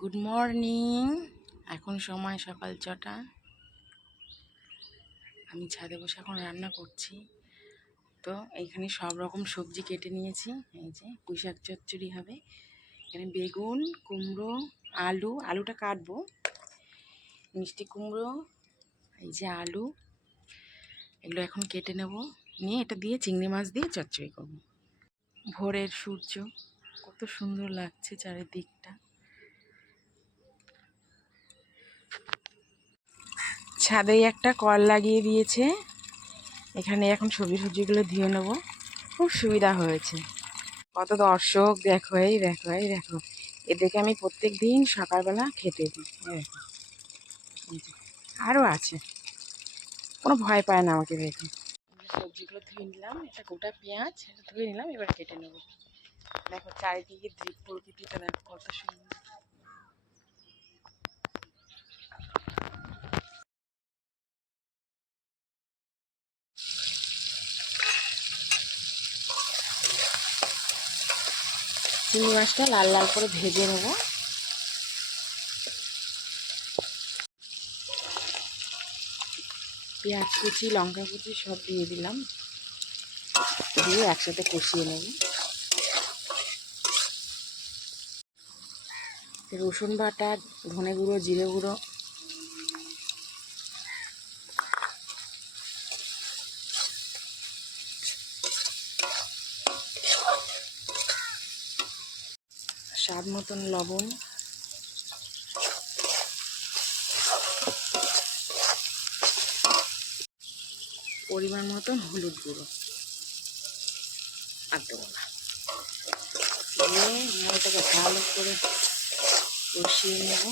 Good morning. এখন সময় সকাল ৬টা। আমি ছাদে বসে এখন রান্না করছি। তো এইখানে সব রকম সবজি কেটে নিয়েছি। এই যে পুঁই শাক চচ্চড়ি হবে। এখানে বেগুন, কুমড়ো, আলুটা কাটবো, মিষ্টি কুমড়ো, এই যে আলু, এগুলো এখন কেটে নেব, নিয়ে এটা দিয়ে চিংড়ি মাছ দিয়ে চচ্চড়ি করব। ভোরের সূর্য কত সুন্দর লাগছে চারিদিকটা। ছাদেই একটা কল লাগিয়ে দিয়েছে, এখানে এখন সবজিগুলো ধুয়ে নেবো। খুব সুবিধা হয়েছে। কত দর্শক দেখো, এই দেখো, এই দেখো, এদেরকে আমি প্রত্যেক দিন সকালবেলা খেতে দিই। আরও আছে, কোনো ভয় পায় না আমাকে দেখে। সবজিগুলো ধুয়ে নিলাম, এটা গোটা পেঁয়াজ ধুয়ে নিলাম, এবার কেটে নেব। দেখো চারিদিকে প্রকৃতিটা দেখো কত সুন্দর। চিংড়ি মাছটা লাল লাল করে ভেজে নেব। পেঁয়াজ কুচি, লঙ্কা কুচি সব দিয়ে দিলাম, দিয়ে একসাথে কষিয়ে নেব। রসুন বাটা, ধনে গুঁড়ো, জিরে গুঁড়ো, স্বাদ মতন লবণ, পরিমাণ মতন হলুদ গুঁড়ো আর দেবো না, দিয়ে এটাকে ভালো করে কষিয়ে নেব।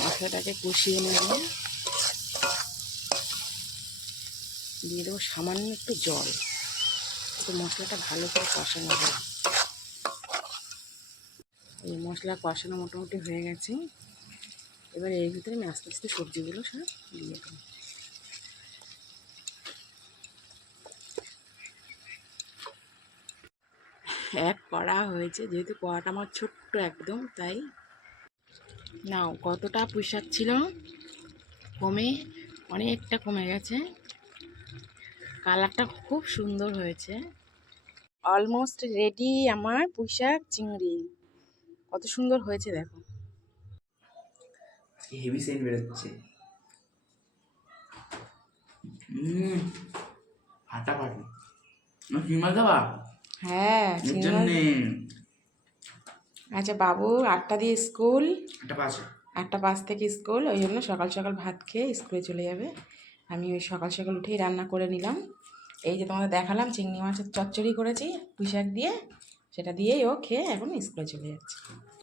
মশলাটাকে কষিয়ে নেব, দিয়ে দেবো সামান্য একটু জল, একটু মশলাটা ভালো করে কষানো হবে। এই মশলা কষানো মোটামুটি হয়ে গেছে। এবার এর ভিতরে আমি আস্তে আস্তে সবজিগুলো সব দিয়ে দেবো। এক কড়া হয়েছে, যেহেতু কড়াটা আমার ছোট্ট একদম, তাই নাও কতটা পুঁই শাক ছিল, কমে অনেকটা কমে গেছে। কালারটা খুব সুন্দর হয়েছে। অলমোস্ট রেডি আমার পুঁই শাক চিংড়ি। কত সুন্দর হয়েছে দেখো। হেভি সেন্ট বেরোচ্ছে। ফাটাফাটি। চিংড়ি মাছ দেওয়া? হ্যাঁ, চিংড়ি মাছ। আচ্ছা, বাবু 8টা দিয়ে স্কুল, 8টা 5 থেকে স্কুল, ওই জন্য সকাল সকাল ভাত খেয়ে স্কুলে চলে যাবে। আমি ওই সকাল সকাল উঠেই রান্না করে নিলাম। এই যে তোমাদের দেখালাম চিংড়ি মাছের চচ্চড়ি করেছি পুঁই শাক দিয়ে, সেটা দিয়েই ও খেয়ে এখন স্কুলে চলে যাচ্ছে।